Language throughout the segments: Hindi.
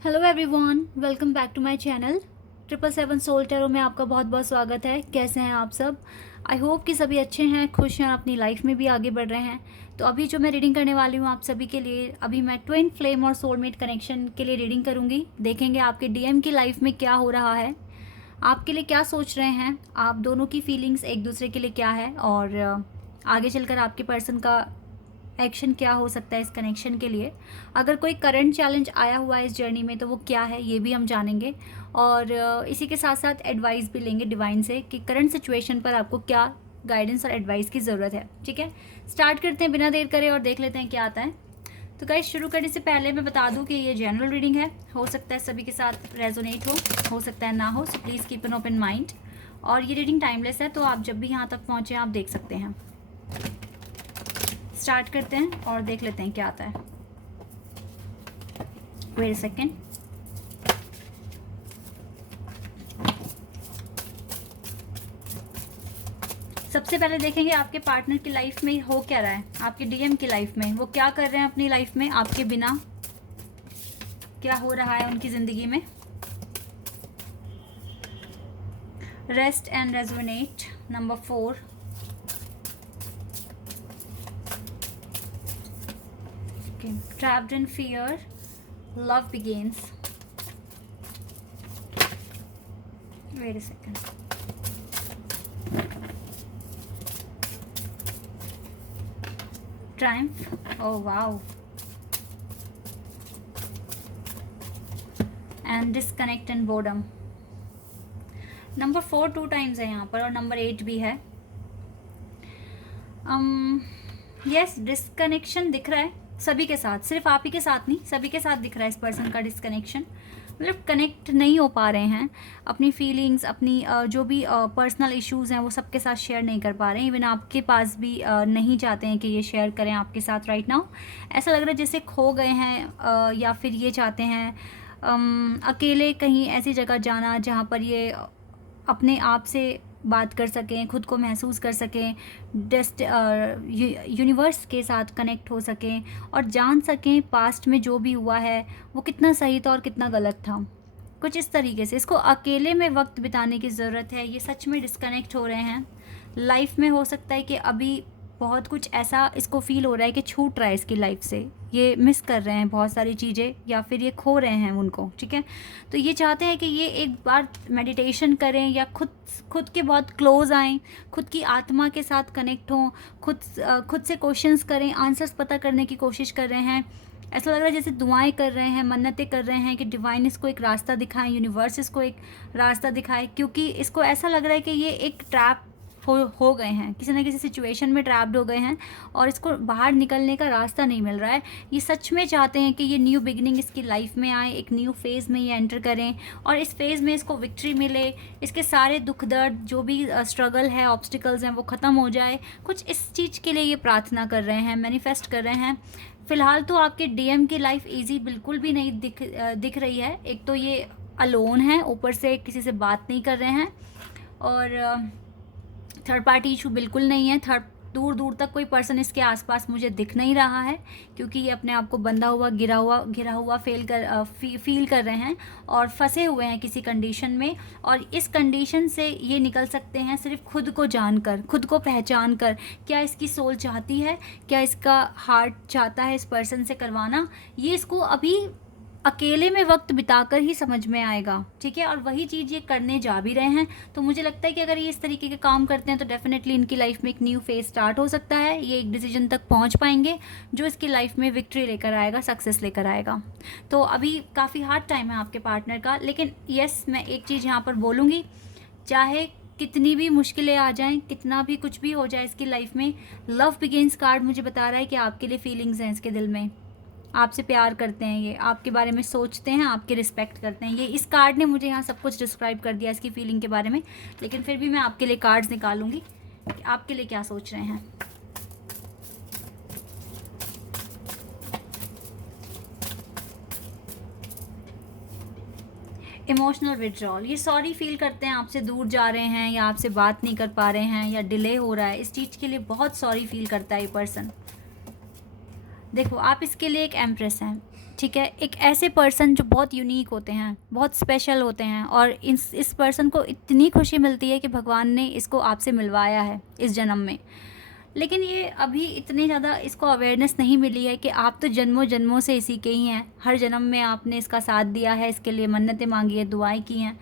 Hello everyone, welcome back to my channel. 777 soul tarot में आपका बहुत बहुत स्वागत है। कैसे हैं आप सब? आई होप कि सभी अच्छे हैं, खुश हैं, अपनी लाइफ में भी आगे बढ़ रहे हैं। तो अभी जो मैं रीडिंग करने वाली हूँ आप सभी के लिए, अभी मैं ट्विन फ्लेम और सोलमेट कनेक्शन के लिए रीडिंग करूँगी। देखेंगे आपके डीएम की लाइफ में क्या हो रहा है, आपके लिए क्या सोच रहे हैं, आप दोनों की फीलिंग्स एक दूसरे के लिए क्या है, और आगे चलकर आपके पर्सन का एक्शन क्या हो सकता है इस कनेक्शन के लिए। अगर कोई करंट चैलेंज आया हुआ है इस जर्नी में तो वो क्या है ये भी हम जानेंगे, और इसी के साथ साथ एडवाइस भी लेंगे डिवाइन से कि करंट सिचुएशन पर आपको क्या गाइडेंस और एडवाइस की ज़रूरत है। ठीक है, स्टार्ट करते हैं बिना देर करे और देख लेते हैं क्या आता है। तो गाइस, शुरू करने से पहले मैं बता दूं कि ये जनरल रीडिंग है, हो सकता है सभी के साथ रेजोनेट हो सकता है ना हो, so please keep an open mind. और ये रीडिंग टाइमलेस है, तो आप जब भी यहाँ तक पहुँचे आप देख सकते हैं। स्टार्ट करते हैं और देख लेते हैं क्या आता है। Wait a second. सबसे पहले देखेंगे आपके पार्टनर की लाइफ में हो क्या रहा है, आपके डीएम की लाइफ में वो क्या कर रहे हैं अपनी लाइफ में, आपके बिना क्या हो रहा है उनकी ज़िंदगी में। Rest and resonate number 4। Trapped in fear, love begins. Wait a second. Triumph. Oh wow. And disconnect and boredom. Number 4 2 times है यहाँ पर और नंबर 8 भी है। यस, डिस्कनेक्शन दिख रहा है सभी के साथ, सिर्फ आप ही के साथ नहीं, सभी के साथ दिख रहा है इस पर्सन का डिस्कनेक्शन। मतलब कनेक्ट नहीं हो पा रहे हैं, अपनी फीलिंग्स, अपनी जो भी पर्सनल इश्यूज़ हैं वो सबके साथ शेयर नहीं कर पा रहे हैं। इवन आपके पास भी नहीं चाहते हैं कि ये शेयर करें आपके साथ राइट नाउ। ऐसा लग रहा है जैसे खो गए हैं, या फिर ये चाहते हैं अकेले कहीं ऐसी जगह जाना जहाँ पर ये अपने आप से बात कर सकें, खुद को महसूस कर सकें, यूनिवर्स के साथ कनेक्ट हो सकें और जान सकें पास्ट में जो भी हुआ है वो कितना सही था और कितना गलत था। कुछ इस तरीके से इसको अकेले में वक्त बिताने की ज़रूरत है। ये सच में डिस्कनेक्ट हो रहे हैं लाइफ में। हो सकता है कि अभी बहुत कुछ ऐसा इसको फील हो रहा है कि छूट रहा है इसकी लाइफ से, ये मिस कर रहे हैं बहुत सारी चीज़ें या फिर ये खो रहे हैं उनको। ठीक है, तो ये चाहते हैं कि ये एक बार मेडिटेशन करें या खुद के बहुत क्लोज आएँ, खुद की आत्मा के साथ कनेक्ट हों, खुद से क्वेश्चंस करें, आंसर्स पता करने की कोशिश कर रहे हैं। ऐसा लग रहा है जैसे दुआएं कर रहे हैं, मन्नतें कर रहे हैं कि डिवाइन इसको एक रास्ता दिखाएं, यूनिवर्स इसको एक रास्ता दिखाए, क्योंकि इसको ऐसा लग रहा है कि ये एक ट्रैप हो गए हैं, किसी न किसी सिचुएशन में ट्रैप्ड हो गए हैं और इसको बाहर निकलने का रास्ता नहीं मिल रहा है। ये सच में चाहते हैं कि ये न्यू बिगिनिंग इसकी लाइफ में आए, एक न्यू फेज़ में ये एंटर करें और इस फेज़ में इसको विक्ट्री मिले, इसके सारे दुख दर्द जो भी स्ट्रगल है, ऑब्स्टिकल्स हैं वो ख़त्म हो जाए। कुछ इस चीज़ के लिए ये प्रार्थना कर रहे हैं, मैनिफेस्ट कर रहे हैं। फ़िलहाल तो आपके डीएम की लाइफ ईजी बिल्कुल भी नहीं दिख रही है। एक तो ये अलोन है, ऊपर से किसी से बात नहीं कर रहे हैं, और थर्ड पार्टी इशू बिल्कुल नहीं है। दूर दूर तक कोई पर्सन इसके आसपास मुझे दिख नहीं रहा है, क्योंकि ये अपने आप को बंधा हुआ घिरा हुआ फील कर रहे हैं और फंसे हुए हैं किसी कंडीशन में। और इस कंडीशन से ये निकल सकते हैं सिर्फ खुद को जानकर, खुद को पहचान कर। क्या इसकी सोल चाहती है, क्या इसका हार्ट चाहता है इस पर्सन से करवाना, ये इसको अभी अकेले में वक्त बिताकर ही समझ में आएगा। ठीक है, और वही चीज़ ये करने जा भी रहे हैं। तो मुझे लगता है कि अगर ये इस तरीके के काम करते हैं तो डेफिनेटली इनकी लाइफ में एक न्यू फेज स्टार्ट हो सकता है। ये एक डिसीजन तक पहुंच पाएंगे जो इसकी लाइफ में विक्ट्री लेकर आएगा, सक्सेस लेकर आएगा। तो अभी काफ़ी हार्ड टाइम है आपके पार्टनर का, लेकिन यस, मैं एक चीज़ यहाँ पर बोलूँगी, चाहे कितनी भी मुश्किलें आ जाएं, कितना भी कुछ भी हो जाए इसकी लाइफ में, लव बिगिंस कार्ड मुझे बता रहा है कि आपके लिए फीलिंग्स हैं इसके दिल में, आपसे प्यार करते हैं, ये आपके बारे में सोचते हैं, आपके रिस्पेक्ट करते हैं। ये इस कार्ड ने मुझे यहाँ सब कुछ डिस्क्राइब कर दिया इसकी फीलिंग के बारे में, लेकिन फिर भी मैं आपके लिए कार्ड्स निकालूंगी कि आपके लिए क्या सोच रहे हैं। इमोशनल विड्रॉल, ये सॉरी फील करते हैं, आपसे दूर जा रहे हैं या आपसे बात नहीं कर पा रहे हैं या डिले हो रहा है, इस चीज़ के लिए बहुत सॉरी फील करता है ये पर्सन। देखो, आप इसके लिए एक एम्प्रेस हैं, ठीक है, एक ऐसे पर्सन जो बहुत यूनिक होते हैं, बहुत स्पेशल होते हैं, और इस पर्सन को इतनी खुशी मिलती है कि भगवान ने इसको आपसे मिलवाया है इस जन्म में। लेकिन ये अभी इतने ज़्यादा इसको अवेयरनेस नहीं मिली है कि आप तो जन्मों जन्मों से इसी के ही हैं, हर जन्म में आपने इसका साथ दिया है, इसके लिए मन्नतें मांगी है, दुआएं की हैं,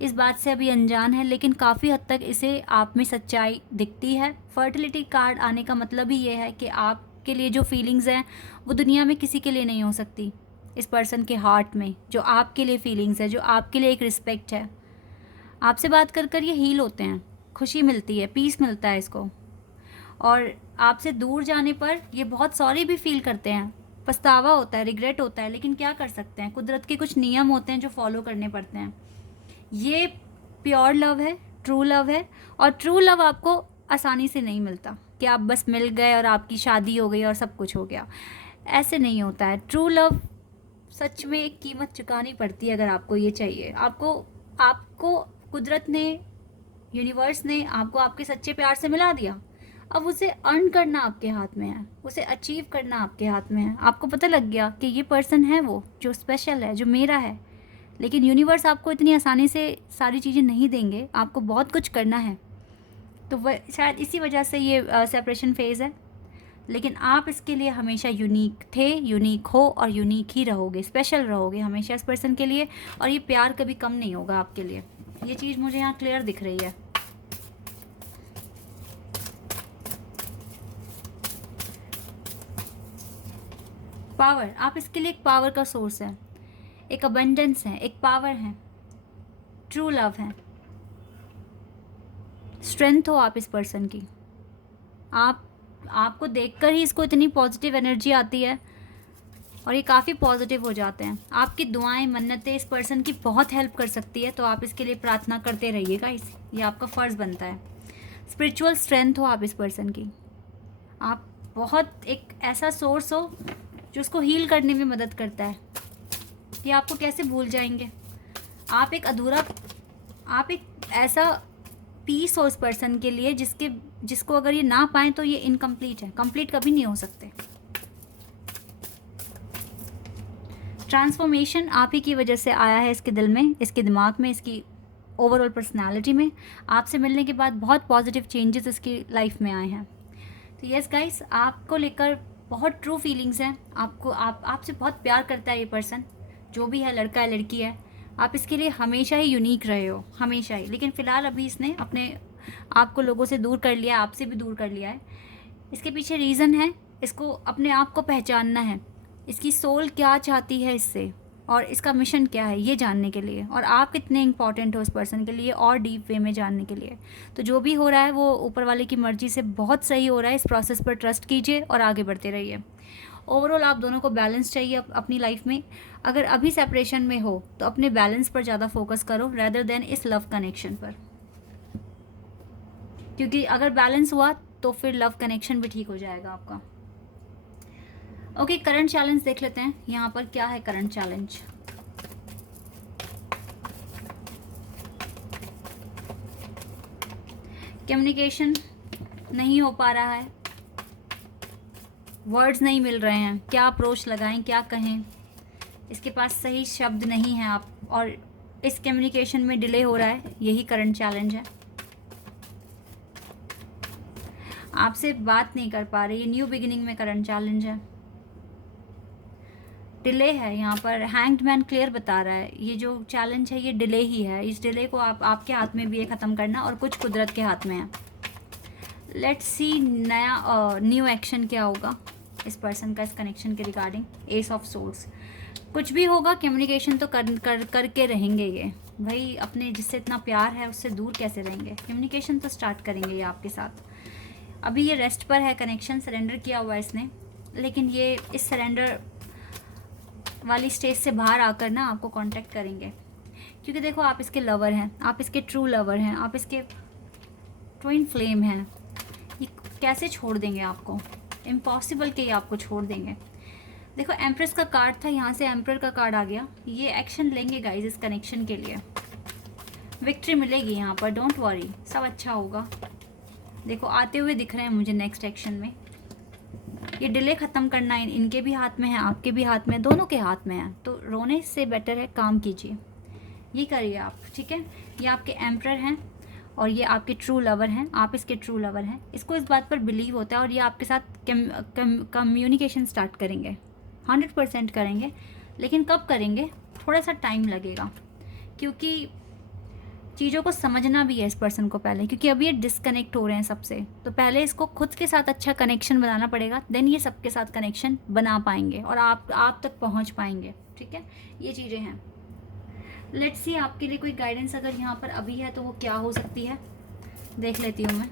इस बात से अभी अनजान है। लेकिन काफ़ी हद तक इसे आप में सच्चाई दिखती है। फर्टिलिटी कार्ड आने का मतलब ही ये है कि आपके लिए जो फीलिंग्स हैं वो दुनिया में किसी के लिए नहीं हो सकती। इस पर्सन के हार्ट में जो आपके लिए फीलिंग्स है, जो आपके लिए एक रिस्पेक्ट है, आपसे बात कर कर ये हील होते हैं, खुशी मिलती है, पीस मिलता है इसको। और आपसे दूर जाने पर ये बहुत सॉरी भी फील करते हैं, पछतावा होता है, रिग्रेट होता है, लेकिन क्या कर सकते हैं, कुदरत के कुछ नियम होते हैं जो फॉलो करने पड़ते हैं। ये प्योर लव है, ट्रू लव है। और ट्रू लव आपको आसानी से नहीं मिलता कि आप बस मिल गए और आपकी शादी हो गई और सब कुछ हो गया, ऐसे नहीं होता है। ट्रू लव सच में एक कीमत चुकानी पड़ती है अगर आपको ये चाहिए। आपको कुदरत ने, यूनिवर्स ने आपको आपके सच्चे प्यार से मिला दिया। अब उसे अर्न करना आपके हाथ में है, उसे अचीव करना आपके हाथ में है। आपको पता लग गया कि ये पर्सन है वो जो स्पेशल है, जो मेरा है। लेकिन यूनिवर्स आपको इतनी आसानी से सारी चीज़ें नहीं देंगे, आपको बहुत कुछ करना है। तो वह शायद इसी वजह से ये सेपरेशन फेज़ है। लेकिन आप इसके लिए हमेशा यूनिक थे, यूनिक हो और यूनिक ही रहोगे, स्पेशल रहोगे हमेशा इस पर्सन के लिए। और ये प्यार कभी कम नहीं होगा आपके लिए, ये चीज़ मुझे यहाँ क्लियर दिख रही है। पावर, आप इसके लिए एक पावर का सोर्स है, एक अबंडेंस है, एक पावर है, ट्रू लव है, स्ट्रेंथ हो आप इस पर्सन की। आपको देखकर ही इसको इतनी पॉजिटिव एनर्जी आती है और ये काफ़ी पॉजिटिव हो जाते हैं। आपकी दुआएं, मन्नतें इस पर्सन की बहुत हेल्प कर सकती है, तो आप इसके लिए प्रार्थना करते रहिएगा, ये आपका फ़र्ज़ बनता है। स्पिरिचुअल स्ट्रेंथ हो आप इस पर्सन की, आप बहुत एक ऐसा सोर्स हो जो उसको हील करने में मदद करता है। कि आपको कैसे भूल जाएंगे, आप एक ऐसा पीस हो इस पर्सन के लिए जिसको अगर ये ना पाएं तो ये इनकम्प्लीट है, कंप्लीट कभी नहीं हो सकते। ट्रांसफॉर्मेशन आप ही की वजह से आया है इसके दिल में, इसके दिमाग में, इसकी ओवरऑल पर्सनालिटी में। आपसे मिलने के बाद बहुत पॉजिटिव चेंजेस इसकी लाइफ में आए हैं। तो यस गाइस, आपको लेकर बहुत ट्रू फीलिंग्स हैं। आपसे बहुत प्यार करता है ये पर्सन, जो भी है, लड़का है लड़की है। आप इसके लिए हमेशा ही यूनिक रहे हो, हमेशा ही। लेकिन फ़िलहाल अभी इसने अपने आप को लोगों से दूर कर लिया, आपसे भी दूर कर लिया है। इसके पीछे रीज़न है, इसको अपने आप को पहचानना है, इसकी सोल क्या चाहती है इससे और इसका मिशन क्या है ये जानने के लिए, और आप कितने इंपॉर्टेंट हो उस पर्सन के लिए और डीप वे में जानने के लिए। तो जो भी हो रहा है वो ऊपर वाले की मर्ज़ी से बहुत सही हो रहा है। इस प्रोसेस पर ट्रस्ट कीजिए और आगे बढ़ते रहिए। ओवरऑल आप दोनों को बैलेंस चाहिए अपनी लाइफ में। अगर अभी सेपरेशन में हो तो अपने बैलेंस पर ज़्यादा फोकस करो रेदर देन इस लव कनेक्शन पर, क्योंकि अगर बैलेंस हुआ तो फिर लव कनेक्शन भी ठीक हो जाएगा आपका। ओके, करंट चैलेंज देख लेते हैं यहाँ पर क्या है करंट चैलेंज। कम्युनिकेशन नहीं हो पा रहा है, वर्ड्स नहीं मिल रहे हैं, क्या अप्रोच लगाएं, क्या कहें, इसके पास सही शब्द नहीं है आप, और इस कम्युनिकेशन में डिले हो रहा है, यही करंट चैलेंज है। आपसे बात नहीं कर पा रहे, ये न्यू बिगिनिंग में करंट चैलेंज है। डिले है यहाँ पर, हैंग्ड मैन क्लियर बता रहा है, ये जो चैलेंज है ये डिले ही है। इस डिले को आपके हाथ में भी है ख़त्म करना, और कुछ कुदरत के हाथ में है। लेट्स सी न्यू एक्शन क्या होगा इस पर्सन का इस कनेक्शन के रिगार्डिंग। एस ऑफ सोर्ड्स, कुछ भी होगा कम्युनिकेशन तो करके रहेंगे ये भाई। अपने जिससे इतना प्यार है उससे दूर कैसे रहेंगे, कम्युनिकेशन तो स्टार्ट करेंगे ये आपके साथ। अभी ये रेस्ट पर है कनेक्शन, सरेंडर किया हुआ है इसने, लेकिन ये इस सरेंडर वाली स्टेज से बाहर आकर ना आपको कांटेक्ट करेंगे। क्योंकि देखो, आप इसके लवर हैं, आप इसके ट्रू लवर हैं, आप इसके ट्विन फ्लेम हैं। ये कैसे छोड़ देंगे आपको, इम्पॉसिबल कि ये आपको छोड़ देंगे। देखो, एम्प्रेस का कार्ड था, यहाँ से एम्पर का कार्ड आ गया। ये एक्शन लेंगे गाइज इस कनेक्शन के लिए, विक्ट्री मिलेगी यहाँ पर, डोंट वरी, सब अच्छा होगा। देखो, आते हुए दिख रहे हैं मुझे नेक्स्ट एक्शन में। ये डिले ख़त्म करना इनके भी हाथ में है, आपके भी हाथ में है, दोनों के हाथ में है। तो रोने से बेटर है काम कीजिए, ये करिए आप, ठीक है। ये आपके एम्परर हैं और ये आपके ट्रू लवर हैं, आप इसके ट्रू लवर हैं। इसको इस बात पर बिलीव होता है और ये आपके साथ कम्युनिकेशन स्टार्ट करेंगे, 100% करेंगे। लेकिन कब करेंगे, थोड़ा सा टाइम लगेगा, क्योंकि चीज़ों को समझना भी है इस पर्सन को पहले, क्योंकि अभी ये डिस्कनेक्ट हो रहे हैं सबसे। तो पहले इसको खुद के साथ अच्छा कनेक्शन बनाना पड़ेगा, देन ये सबके साथ कनेक्शन बना पाएंगे और आप तक पहुंच पाएंगे, ठीक है। ये चीज़ें हैं। लेट्स सी आपके लिए कोई गाइडेंस अगर यहाँ पर अभी है तो वो क्या हो सकती है, देख लेती हूँ मैं।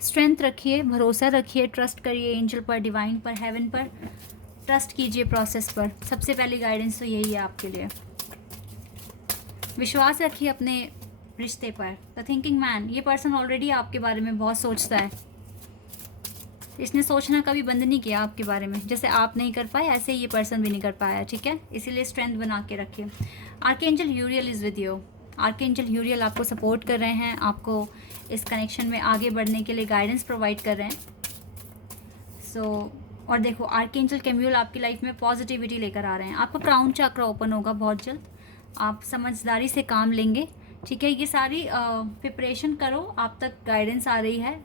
स्ट्रेंथ रखिए, भरोसा रखिए, ट्रस्ट करिए एंजल पर, डिवाइन पर, हेवन पर, ट्रस्ट कीजिए प्रोसेस पर। सबसे पहली गाइडेंस तो यही है आपके लिए। विश्वास रखिए अपने रिश्ते पर। द थिंकिंग मैन, ये पर्सन ऑलरेडी आपके बारे में बहुत सोचता है, इसने सोचना कभी बंद नहीं किया आपके बारे में। जैसे आप नहीं कर पाए ऐसे ये पर्सन भी नहीं कर पाया, ठीक है। इसीलिए स्ट्रेंथ बना के रखिए। Archangel Uriel is with you. Archangel Uriel आपको सपोर्ट कर रहे हैं, आपको इस कनेक्शन में आगे बढ़ने के लिए गाइडेंस प्रोवाइड कर रहे हैं। और देखो आर्कएंजल कैम्यूल आपकी लाइफ में पॉजिटिविटी लेकर आ रहे हैं। आपका क्राउन चक्र ओपन होगा बहुत जल्द, आप समझदारी से काम लेंगे, ठीक है। ये सारी प्रिपरेशन करो, आप तक गाइडेंस आ रही है,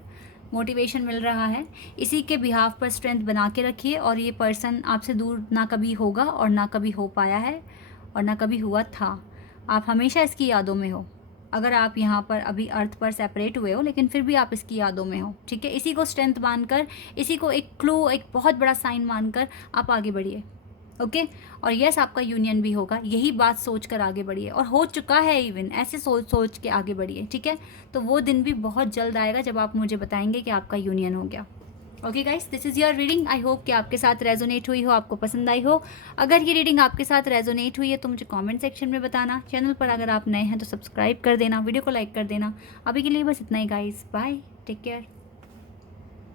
मोटिवेशन मिल रहा है। इसी के बिहाफ पर स्ट्रेंथ बना के रखिए। और ये पर्सन आपसे दूर ना कभी होगा और ना कभी हो पाया है और ना कभी हुआ था। आप हमेशा इसकी यादों में हो। अगर आप यहाँ पर अभी अर्थ पर सेपरेट हुए हो, लेकिन फिर भी आप इसकी यादों में हो, ठीक है। इसी को स्ट्रेंथ मानकर, इसी को एक क्लू, एक बहुत बड़ा साइन मानकर आप आगे बढ़िए, ओके। और यस, आपका यूनियन भी होगा, यही बात सोच कर आगे बढ़िए। और हो चुका है इवन, ऐसे सोच के आगे बढ़िए, ठीक है। तो वो दिन भी बहुत जल्द आएगा जब आप मुझे बताएंगे कि आपका यूनियन हो गया। Okay guys, this is your reading. I hope कि आपके साथ रेजोनेट हुई हो, आपको पसंद आई हो। अगर ये रीडिंग आपके साथ रेजोनेट हुई है तो मुझे कमेंट सेक्शन में बताना। चैनल पर अगर आप नए हैं तो सब्सक्राइब कर देना, वीडियो को लाइक कर देना। अभी के लिए बस इतना ही गाइस, बाय, टेक केयर।